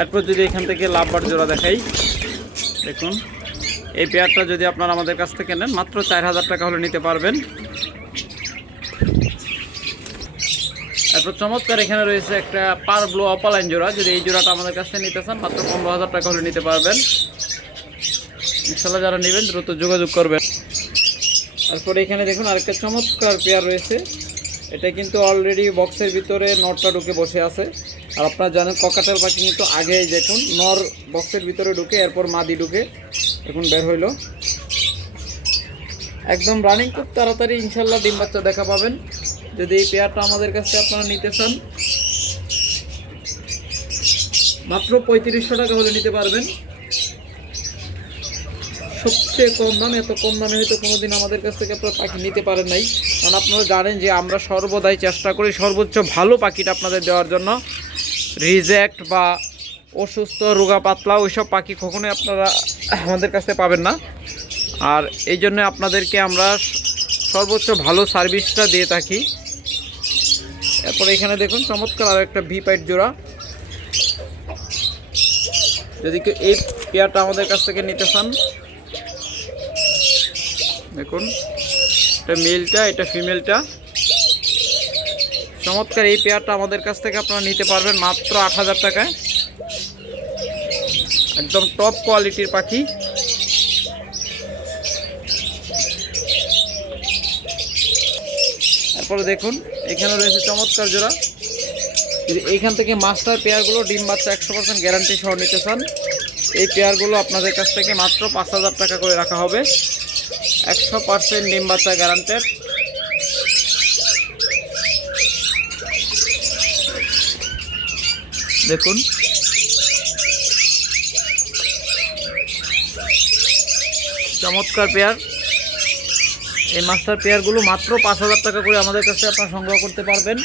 এরপর যদি এখান থেকে লাভবার জোড়া দেখাই, দেখুন, এই পেয়ারটা যদি আপনারা আমাদের কাছ থেকে নেন, মাত্র চার হাজার টাকা হলে নিতে পারবেন। এরপর চমৎকার এখানে রয়েছে একটা পার ব্লো অপালাইন জোড়া, যদি এই জোড়াটা আমাদের কাছ থেকে নিতে চান, মাত্র পনেরো হাজার টাকা হলে নিতে পারবেন। ইনশাল্লাহ যারা নেবেন, দ্রুত যোগাযোগ করবেন। তারপরে এখানে দেখুন আরেকটা চমৎকার পেয়ার রয়েছে। এটা কিন্তু অলরেডি বক্সের ভিতরে নটটা ঢুকে বসে আছে। আর আপনারা জানেন ককাটেল পাখি কিন্তু আগেই দেখুন, নর বক্সের ভিতরে ঢুকে, এরপর মাদি ঢুকে এখন বের হইল। একদম রানিং খুব তাড়াতাড়ি ইনশাল্লাহ ডিম বাচ্চা দেখা পাবেন। যদি এই পেয়ারটা আমাদের কাছে আপনারা নিতে চান, মাত্র পঁয়ত্রিশশো টাকা হলে নিতে পারবেন। সবচেয়ে কম দাম, এত কম দামে হয়তো কোনোদিন আমাদের কাছ থেকে আপনারা পাখি নিতে পারেন নাই। কারণ আপনারা জানেন যে আমরা সর্বদাই চেষ্টা করি সর্বোচ্চ ভালো পাখিটা আপনাদের দেওয়ার জন্য। রিজেক্ট বা অসুস্থ, রোগা, পাতলা, ওইসব পাখি কখনোই আপনারা আমাদের কাছে পাবেন না। আর এই জন্য আপনাদেরকে আমরা সর্বোচ্চ ভালো সার্ভিসটা দিয়ে থাকি। এরপর এখানে দেখুন, চমৎকার আর একটা ভি পাইট জোড়া। যদি কেউ এই পেয়ারটা আমাদের কাছ থেকে নিতে চান, দেখুন, এটা মেলটা এটা ফিমেলটা চমৎকার এই পেয়ারটা আমাদের কাছ থেকে আপনারা নিতে পারবেন মাত্র আট হাজার টাকায়। একদম টপ কোয়ালিটির পাখি। তারপরে দেখুন এখানে রয়েছে চমৎকার জোড়া। এইখান থেকে মাস্টার পেয়ারগুলো, ডিম বাচ্চা একশো পার্সেন্ট গ্যারান্টি সহ নিতে চান, এই পেয়ারগুলো আপনাদের কাছ থেকে মাত্র পাঁচ হাজার টাকা করে রাখা হবে। একশো পার্সেন্ট ডিম বাচ্চা গ্যারান্টেড দেখুন। চমৎকার পেয়ার। এই মাস্টার পেয়ারগুলো মাত্র পাঁচ হাজার টাকা করে আমাদের কাছে আপনারা সংগ্রহ করতে পারবেন।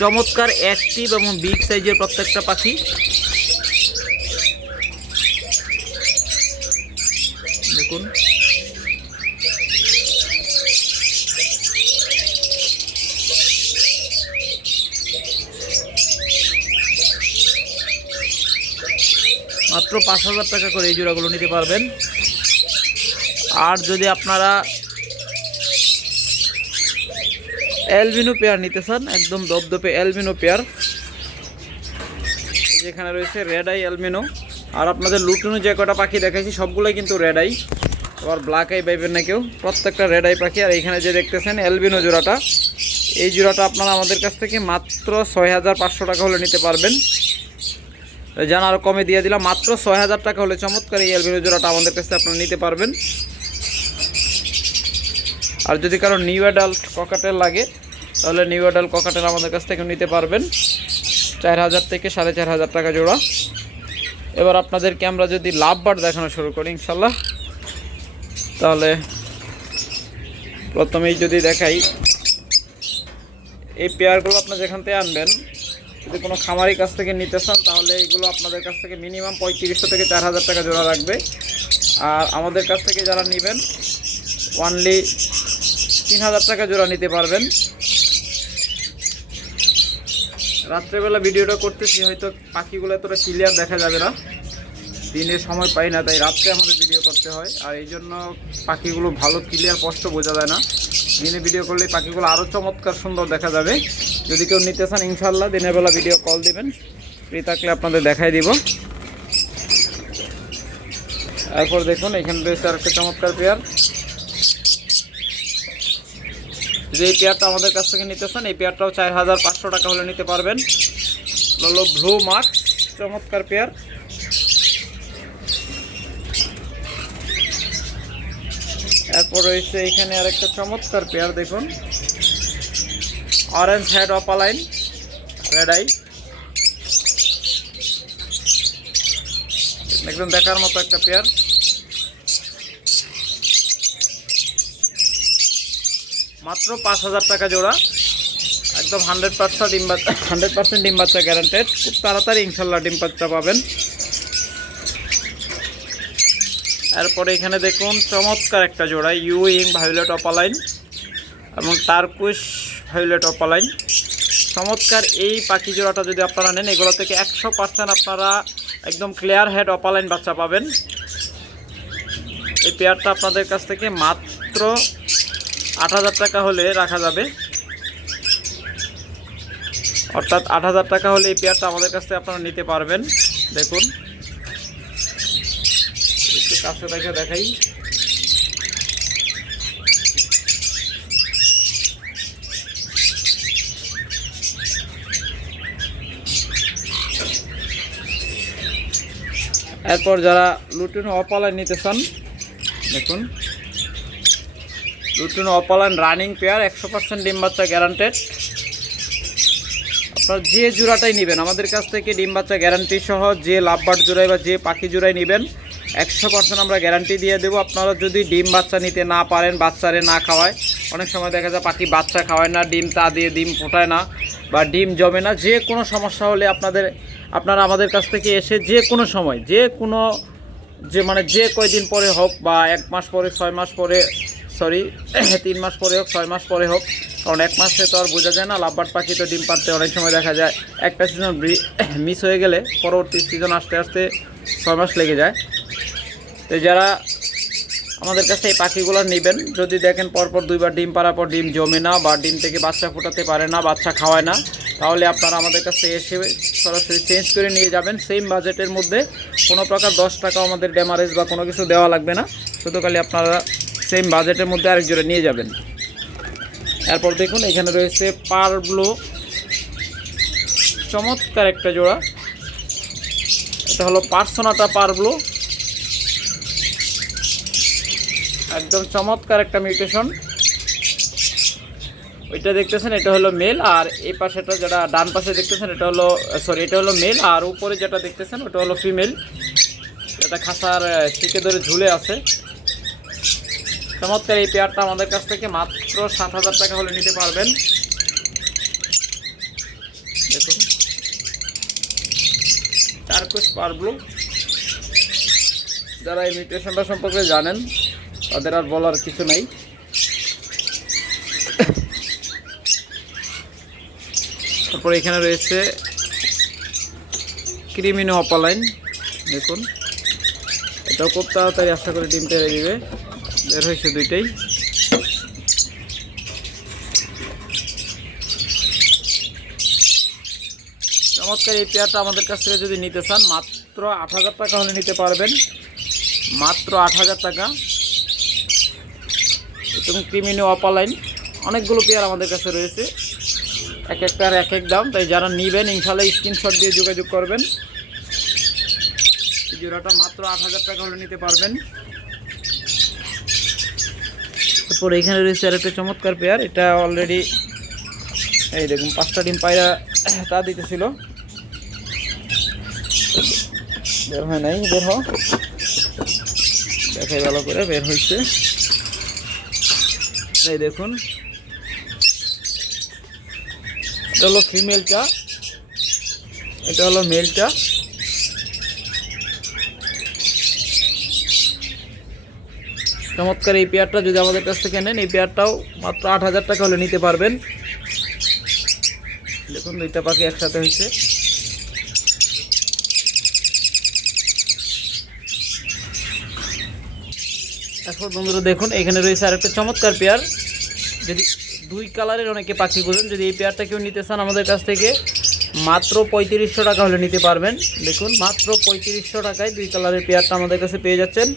চমৎকার অ্যাক্টিভ এবং বিগ সাইজের প্রত্যেকটা পাখি দেখুন মাত্র পাঁচ হাজার টাকা করে এই জোড়াগুলো নিতে পারবেন। আর যদি আপনারা অ্যালবিনো পেয়ার নিতে চান, একদম দপদপে অ্যালবিনো পেয়ার যেখানে রয়েছে রেড আই অ্যালবিনো আর আপনাদের লুটুনো যে কটা পাখি দেখাইছি, সবগুলোই কিন্তু রেড আই আবার ব্ল্যাক আই পাইবেন না কেউ। প্রত্যেকটা রেড আই পাখি, আর এখানে যে দেখতেছেন অ্যালবিনো জোড়াটা। এই জোড়াটা আপনারা আমাদের কাছ থেকে মাত্র ছয় হাজার পাঁচশো টাকা হলে নিতে পারবেন। জান আরও কমে দিয়ে দিলাম। মাত্র ছয় হাজার টাকা হলে চমৎকার এই অ্যালবিনো জোড়াটা আমাদের কাছে আপনারা নিতে পারবেন। আর যদি কারও নিউ অ্যাডাল্ট ককাটেল লাগে, তাহলে নিউ অ্যাডাল্ট ককাটেল আমাদের কাছ থেকে নিতে পারবেন। চার হাজার থেকে সাড়ে চার হাজার টাকা জোড়া। এবার আপনাদেরকে আমরা যদি লাভবার দেখানো শুরু করি, ইনশাল্লাহ। তাহলে প্রথমেই যদি দেখাই, এই পেয়ারগুলো আপনার যেখান থেকে আনবেন যদি কোনো খামারের কাছ থেকে নিতে চান, তাহলে এগুলো আপনাদের কাছ থেকে মিনিমাম পঁয়ত্রিশশো থেকে চার হাজার টাকা জোড়া লাগবে। আর আমাদের কাছ থেকে যারা নেবেন ওয়ানলি তিন হাজার টাকা জোড়া নিতে পারবেন। রাত্রেবেলা ভিডিওটা করতেছি, হয়তো পাখিগুলো এতটা ক্লিয়ার দেখা যাবে না। দিনের সময় পাই না, তাই রাত্রে আমাদের ভিডিও করতে হয়। আর এই জন্য পাখিগুলো ভালো ক্লিয়ার কষ্ট বোঝা যায় না। দিনে ভিডিও করলে পাখিগুলো আরও চমৎকার সুন্দর দেখা যাবে। যদি কেউ নিতে চান ইনশাল্লাহ দিনের বেলা ভিডিও কল দিবেন। ফ্রি থাকলে আপনাদের দেখাই দিব। এরপর দেখুন, এখানে রয়েছে আর একটা চমৎকার পেয়ার যদি এই পেয়ারটা আমাদের কাছ থেকে নিতে চান, এই পেয়ারটাও চার হাজার পাঁচশো টাকা হলে নিতে পারবেন। হলো ব্লু মার্ক চমৎকার পেয়ার এরপর রয়েছে এখানে আরেকটা চমৎকার পেয়ার দেখুন। Orange head opaline red eye একদম দেখার মতো একটা পেয়ার মাত্র পাঁচ হাজার টাকা জোড়া। একদম হান্ড্রেড পার্সেন্ট ডিম হান্ড্রেড পার্সেন্ট ডিম বাচ্চা গ্যারান্টেড খুব তাড়াতাড়ি ইনশাল্লাহ ডিম পাবেন। এরপরে এখানে দেখুন চমৎকার একটা জোড়া ইউইং ভাইলেট অপালাইন এবং টার্কুইশ ভাইলেট অপালাইন চমৎকার এই পাখি জোড়াটা যদি আপনারা নেন, এগুলো থেকে একশো পার্সেন্ট আপনারা একদম ক্লিয়ার হেড অপালাইন বাচ্চা পাবেন। এই পেয়ারটা আপনাদের কাছ থেকে মাত্র আট হাজার টাকা হলে রাখা যাবে। অর্থাৎ আট হাজার টাকা হলে এই পেয়ারটা আমাদের কাছ থেকে আপনারা নিতে পারবেন। দেখুন। কাছে দেখে দেখাই। এরপর যারা লুটিনো অপালায় নিতে চান, দেখুন। লুটিনো অপালাইন রানিং পেয়ার, একশো পার্সেন্ট ডিম বাচ্চা গ্যারান্টেড আপনার যে জোড়াটাই নেবেন, আমাদের কাছ থেকে ডিম বাচ্চা গ্যারান্টি সহ যে লাভবার্ড জোড়াই বা যে পাখি জোড়াই নেবেন একশো পার্সেন্ট আমরা গ্যারান্টি দিয়ে দেবো। আপনারা যদি ডিম বাচ্চা নিতে না পারেন, বাচ্চারে না খাওয়ায়, অনেক সময় দেখা যায় পাখি বাচ্চা খাওয়ায় না, ডিম তা দিয়ে ডিম ফোটায় না বা ডিম জমে না। যে কোনো সমস্যা হলে আপনাদের, আপনারা আমাদের কাছ থেকে এসে যে কোনো সময়, যে কোনো, যে মানে যে কয়দিন পরে হোক বা এক মাস পরে, ছয় মাস পরে সরি তিন মাস পরে হোক, ছয় মাস পরে হোক, কারণ এক মাসে তো আর বোঝা যায় না লাভবাট পাখি তো ডিম পারতে অনেক সময় দেখা যায়। একটা সিজন মিস হয়ে গেলে পরবর্তী সিজন আসতে আসতে ছয় মাস লেগে যায়। তো যারা আমাদের কাছে এই পাখিগুলো নেবেন, যদি দেখেন পরপর দুইবার ডিম পাড়ার পর ডিম জমে না বা ডিম থেকে বাচ্চা ফোটাতে পারে না, বাচ্চা খাওয়ায় না, তাহলে আপনারা আমাদের কাছে এসে সরাসরি চেঞ্জ করে নিয়ে যাবেন। সেম বাজেটের মধ্যে কোনো প্রকার দশ টাকা আমাদের ড্যামারেজ বা কোনো কিছু দেওয়া লাগবে না। শুধু খালি আপনারা সেম বাজেটের মধ্যে আরেক জোড়া নিয়ে যাবেন। এরপর দেখুন, এখানে রয়েছে পারব্লো। চমৎকার একটা জোড়া। এটা হলো পার্সোনাটা পারব্লো। একদম চমৎকার একটা মিউটেশন। ওইটা দেখতেছেন, এটা হলো মেল, আর এই পাশেটা যেটা ডান পাশে দেখতেছেন, এটা হলো সরি এটা হলো মেল, আর উপরে যেটা দেখতেছেন, ওটা হলো ফিমেল। এটা খাসার শিকে ধরে ঝুলে আছে। চমৎকার এই পেয়ারটা আমাদের কাছ থেকে মাত্র সাত হাজার টাকা হলে নিতে পারবেন। দেখুন। চারকোশ পারব্লু যারা এই মিউটেশনটা সম্পর্কে জানেন তাদের আর বলার কিছু নাই। তারপর এখানে রয়েছে ক্রিমিনো অপালাইন, দেখুন। এটাও খুব তাড়াতাড়ি আশা করি ডিম পেরে দিবে। বের হয়েছে দুইটাই। চমৎকার এই পেয়ারটা আমাদের কাছ থেকে যদি নিতে চান, মাত্র আট হাজার টাকা হলে নিতে পারবেন। মাত্র আট হাজার টাকা। এবং ক্রিমিনো অপালাইন। অনেকগুলো পেয়ার আমাদের কাছে রয়েছে। এক একটার এক এক দাম। তাই যারা নেবেন ইনশাল্লাহ স্ক্রিনশট দিয়ে যোগাযোগ করবেন। জোড়াটা মাত্র আট হাজার টাকা হলে নিতে পারবেন। তারপর এখানে রয়েছে আর একটা চমৎকার পেয়ার। এটা অলরেডি এই দেখুন, পাঁচটা ডিম পায়রা তা দিতেছিল। বের হয় নাই, বের হ। দেখাই ভালো করে, বের হয়েছে এই দেখুন। এটা হলো ফিমেলটা এটা হলো মেলটা চমৎকার এই পেয়ারটা যদি আমাদের কাছ থেকে নেন, এই পেয়ারটাও মাত্র আট হাজার টাকা হলে নিতে পারবেন। দেখুন দুইটা পাখি একসাথে হয়েছে। তারপর বন্ধুরা দেখুন, এখানে রয়েছে আরেকটা চমৎকার পেয়ার। যদি দুই কালারের অনেকে পাখি বোঝেন, যদি এই পেয়ারটা কেউ নিতে চান আমাদের কাছ থেকে, মাত্র পঁয়ত্রিশশো টাকা হলে নিতে পারবেন। দেখুন, মাত্র পঁয়ত্রিশশো টাকায় দুই কালারের পেয়ারটা আমাদের কাছে পেয়ে যাচ্ছেন।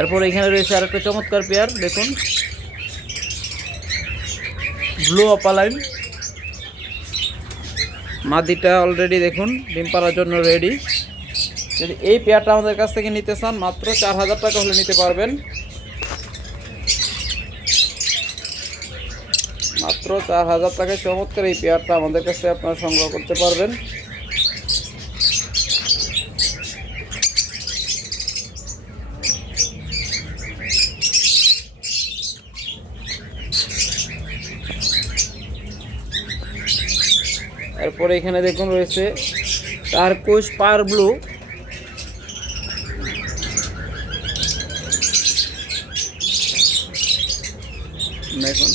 এরপর এখানে রয়েছে আরেকটা চমৎকার পেয়ার, দেখুন। Blue opaline. মাদিটা অলরেডি দেখুন, ডিম পাড়ার জন্য রেডি যদি এই পেয়ারটা আমাদের কাছ থেকে নিতে চান, মাত্র চার হাজার টাকা হলে নিতে পারবেন। মাত্র চার হাজার টাকায় চমৎকার এই পেয়ারটা আমাদের কাছে আপনারা সংগ্রহ করতে পারবেন। এরপরে এখানে দেখুন রয়েছে টার্কোশ পার ব্লু দেখুন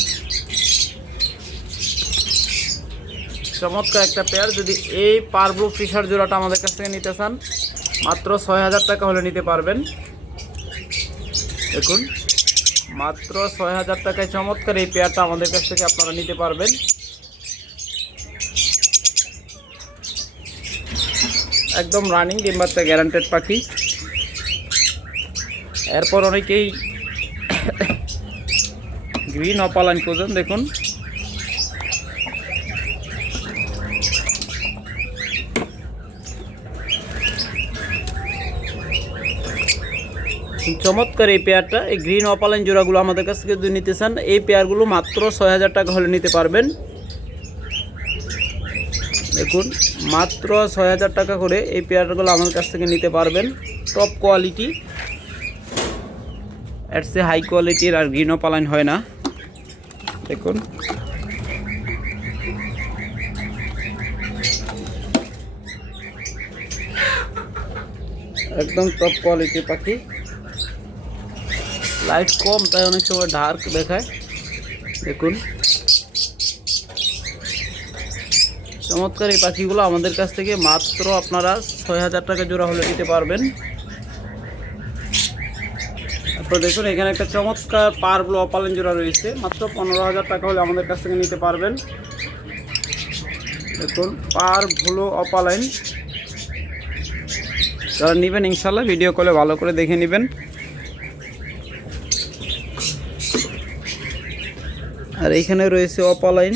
চমৎকার একটা পেয়ার যদি এই পারব্লু ফিশার জোড়াটা আমাদের কাছ থেকে নিতে চান, মাত্র ছয় হাজার টাকা হলে নিতে পারবেন। দেখুন, মাত্র ছয় হাজার টাকায় চমৎকার এই পেয়ারটা আমাদের কাছ থেকে আপনারা নিতে পারবেন। একদম রানিং ডিম্বারটা গ্যারান্টেড পাখি। এরপর অনেকেই গ্রিন অপালাইন খোঁজেন, দেখুন। চমৎকার এই পেয়ারটা। এই গ্রিন অপালাইন জোড়াগুলো আমাদের কাছ থেকে যদি নিতে চান, এই পেয়ারগুলো মাত্র ছয় হাজার টাকা হলে নিতে পারবেন। দেখুন, মাত্র ছয় হাজার টাকা করে এই পেয়ারগুলো আমার কাছ থেকে নিতে পারবেন। টপ কোয়ালিটি এর সে হাই কোয়ালিটির আর গ্রিন অপালাইন হয় না। দেখুন। একদম টপ কোয়ালিটির পাখি। লাইট কম, তাই অনেক সময় ডার্ক দেখায়। দেখুন। চমৎকার এই পাখিগুলো আমাদের কাছ থেকে মাত্র আপনারা ছয় হাজার টাকা জোড়া হলে নিতে পারবেন। তারপর দেখুন, এখানে একটা চমৎকার পার ব্লো অপালেন জোড়া রয়েছে। মাত্র পনেরো হাজার টাকা হলে আমাদের কাছ থেকে নিতে পারবেন। দেখুন পার ভুলো অপালাইন যারা নেবেন, ইনশাল্লাহ ভিডিও কলে ভালো করে দেখে নেবেন। আর এইখানে রয়েছে অপালাইন।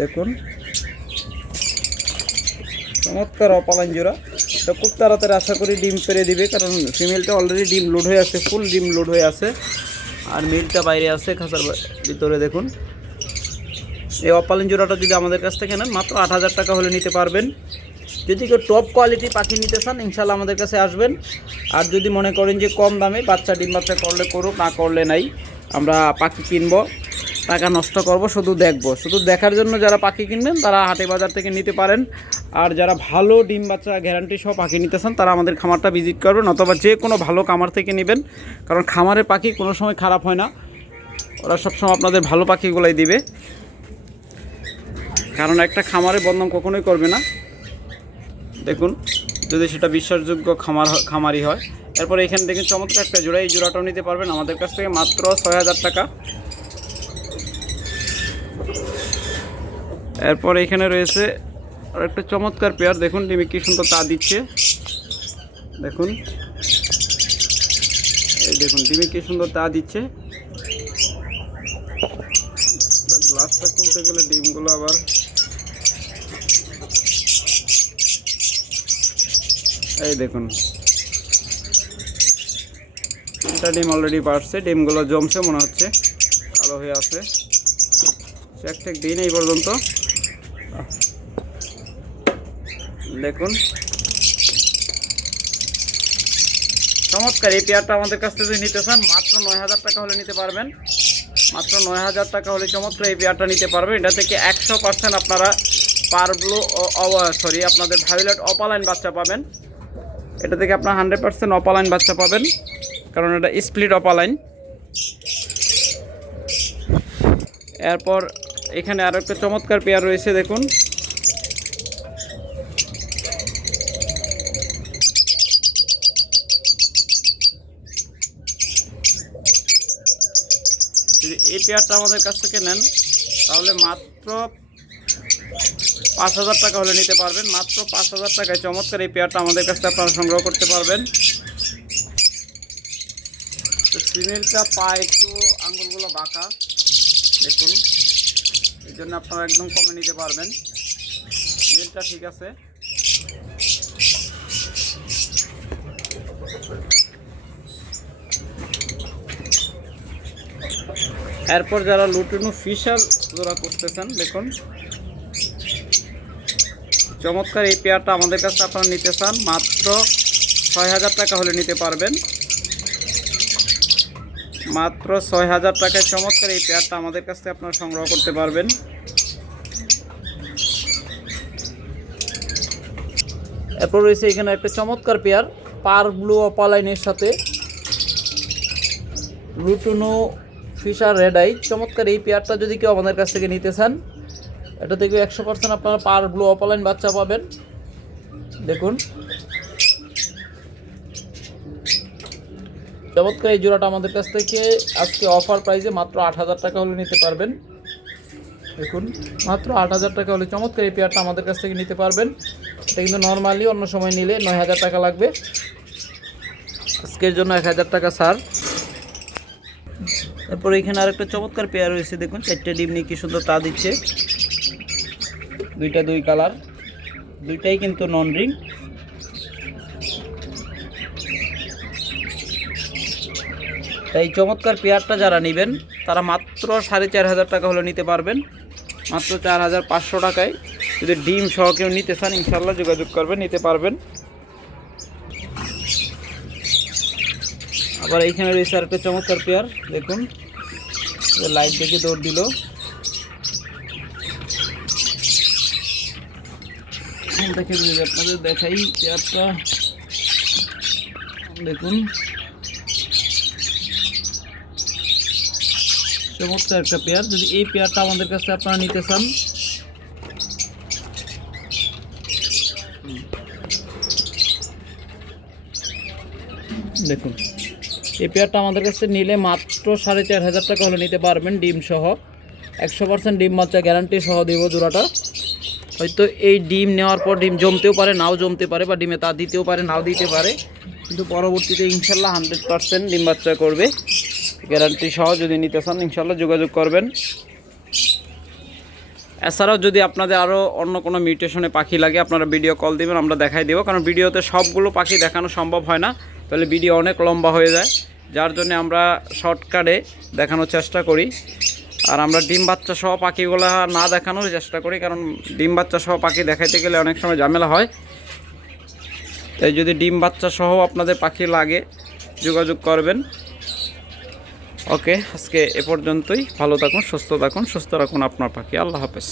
দেখুন। চমৎকার অপালাইন জোড়া। তো খুব তাড়াতাড়ি আশা করি ডিম পেরে দিবে, কারণ ফিমেলটা অলরেডি ডিম লোড হয়ে আছে ফুল ডিম লোড হয়ে আছে। আর মিলটা বাইরে আছে, খাঁচার ভিতরে দেখুন। এই অপালিন জোড়াটা যদি আমাদের কাছ থেকে নেন, মাত্র আট হাজার টাকা হলে নিতে পারবেন। যদি কেউ টপ কোয়ালিটি পাখি নিতে চান ইনশাল্লাহ আমাদের কাছে আসবেন। আর যদি মনে করেন যে কম দামে বাচ্চা, ডিম বাচ্চা করলে করুক, না করলে নাই, আমরা পাখি কিনবো, টাকা নষ্ট করব, শুধু দেখব। শুধু দেখার জন্য যারা পাখি কিনবেন, তারা হাটে বাজার থেকে নিতে পারেন। আর যারা ভালো ডিম বাচ্চা গ্যারান্টি সহ পাখি নিতে চান, তারা আমাদের খামারটা ভিজিট করবেন, অথবা যে কোনো ভালো খামার থেকে নেবেন। কারণ খামারের পাখি কোনো সময় খারাপ হয় না। ওরা সবসময় আপনাদের ভালো পাখিগুলাই দিবে। কারণ একটা খামারে বদনাম কখনোই করবে না। দেখুন, যদি সেটা বিশ্বাসযোগ্য খামার খামারি হয়, এরপর এখানে দেখুন চমৎকার একটা জোড়া, এই জোড়াটাও নিতে পারবেন। আমাদের কাছ থেকে মাত্র ছয় হাজার টাকা। এরপর এখানে রয়েছে আর একটা চমৎকার পেয়ার। দেখুন, ডিমে কি সুন্দর তা দিচ্ছে। দেখুন। এই দেখুন, ডিমে কি সুন্দর তা দিচ্ছে। গ্লাসটা খুলতে গেলে ডিমগুলো আবার এই দেখুন। তিনটা ডিম অলরেডি বাড়ছে ডিমগুলো জমছে মনে হচ্ছে। কালো হয়ে আছে। চেক টেক দিন এই পর্যন্ত। দেখুন। চমৎকার, এই পেয়ারটা আমাদের কাছ থেকে নিতে চান, মাত্র নয় হাজার টাকা হলে নিতে পারবেন। মাত্র নয় হাজার টাকা হলে চমৎকার এই পেয়ারটা নিতে পারবেন। এটা থেকে একশো পার্সেন্ট আপনারা পারব্লু সরি আপনাদের ভায়োলেট অপালাইন বাচ্চা পাবেন। এটা থেকে আপনার হান্ড্রেড পার্সেন্ট অপালাইন বাচ্চা পাবেন, কারণ এটা স্প্লিট অপালাইন। এরপর এখানে আরও একটা চমৎকার পেয়ার রয়েছে, দেখুন। যদি এই পেয়ারটা আমাদের কাছ থেকে নেন, তাহলে মাত্র পাঁচ হাজার টাকা হলে নিতে পারবেন। মাত্র পাঁচ হাজার টাকায় চমৎকার এই পেয়ারটা আমাদের কাছ আপনারা সংগ্রহ করতে পারবেন। তো ফিমেলটা পা একটু আঙ্গুলগুলো বাঁকা। দেখুন, এই জন্য আপনারা একদম কমে নিতে পারবেন। মেলটা ঠিক আছে। এরপর যারা লুটিনু ফিশার জোড়া করতেছেন, দেখুন। চমৎকার এই পেয়ারটা আমাদের কাছে আপনারা নিতে চান, মাত্র ছয় হাজার টাকা হলে নিতে পারবেন। মাত্র ছয় হাজার টাকায় চমৎকার এই পেয়ারটা আমাদের কাছ থেকে আপনারা সংগ্রহ করতে পারবেন। এরপর রয়েছে এখানে একটা চমৎকার পেয়ার, পার ব্লু অপালাইনের সাথে। লুটুনো ফিশার রেড আই চমৎকার এই পেয়ারটা যদি কেউ আমাদের কাছ থেকে নিতে চান এটা থেকে একশো পার্সেন্ট আপনারা পার ব্লু অপালাইন বাচ্চা পাবেন। দেখুন। চমৎকার, এই জোড়াটা আমাদের কাছ থেকে আজকে অফার প্রাইসে মাত্র আট হাজার টাকা হলে নিতে পারবেন। দেখুন, মাত্র আট হাজার টাকা হলে চমৎকার এই পেয়ারটা আমাদের কাছ থেকে নিতে পারবেন। এটা কিন্তু নর্মালি অন্য সময় নিলে নয় হাজার টাকা লাগবে। আজকের জন্য এক হাজার টাকা ছাড় তারপর এখানে আরেকটা চমৎকার পেয়ার রয়েছে, দেখুন, চারটে ডিম নিয়ে কি সুন্দর তা দিচ্ছে। দুইটা দুই কালার। দুইটাই কিন্তু নন রিং তাই চমৎকার পেয়ারটা যারা নেবেন, তারা মাত্র সাড়ে চার হাজার টাকা হলে নিতে পারবেন। মাত্র চার হাজার পাঁচশো টাকায় যদি ডিম সহ কেউ নিতে চান ইনশাল্লাহ যোগাযোগ করবেন, নিতে পারবেন। আবার এইখানে রয়েছে আরেকটা চমৎকার পেয়ার, দেখুন। লাইট দেখে দৌড় দিল। দেখে যদি আপনাদের দেখাই পেয়ারটা দেখুন। চমৎকার একটা পেয়ার। যদি এই পেয়ারটা আমাদের কাছে আপনারা নিতে চান, দেখুন। এই পেয়ারটা আমাদের কাছে নিলে মাত্র সাড়ে চার হাজার টাকা হলে নিতে পারবেন ডিম সহ। একশো পার্সেন্ট ডিম বাচ্চা গ্যারান্টি সহ দেবো জোড়াটা। হয়তো এই ডিম নেওয়ার পর ডিম জমতেও পারে, নাও জমতে পারে বা ডিমে তা দিতেও পারে, নাও দিতে পারে। কিন্তু পরবর্তীতে ইনশাল্লাহ হান্ড্রেড পার্সেন্ট ডিম বাচ্চা করবে। গ্যারান্টি সহ যদি নিতে চান, ইনশাল্লাহ যোগাযোগ করবেন। এছাড়াও যদি আপনাদের আরও অন্য কোনো মিউটেশনে পাখি লাগে, আপনারা ভিডিও কল দিবেন, আমরা দেখাই দেবো। কারণ ভিডিওতে সবগুলো পাখি দেখানো সম্ভব হয় না, তাহলে ভিডিও অনেক লম্বা হয়ে যায়। যার জন্য আমরা শর্টকাটে দেখানোর চেষ্টা করি। আর আমরা ডিম বাচ্চা সহ পাখিগুলো না দেখানোর চেষ্টা করি, কারণ ডিম বাচ্চা সহ পাখি দেখাইতে গেলে অনেক সময় ঝামেলা হয়। তাই যদি ডিম বাচ্চা সহ আপনাদের পাখি লাগে, যোগাযোগ করবেন। ওকে, আজকে এ পর্যন্তই। ভালো থাকুন, সুস্থ থাকুন, সুস্থ রাখুন আপনার পাখি। আল্লাহ হাফেজ।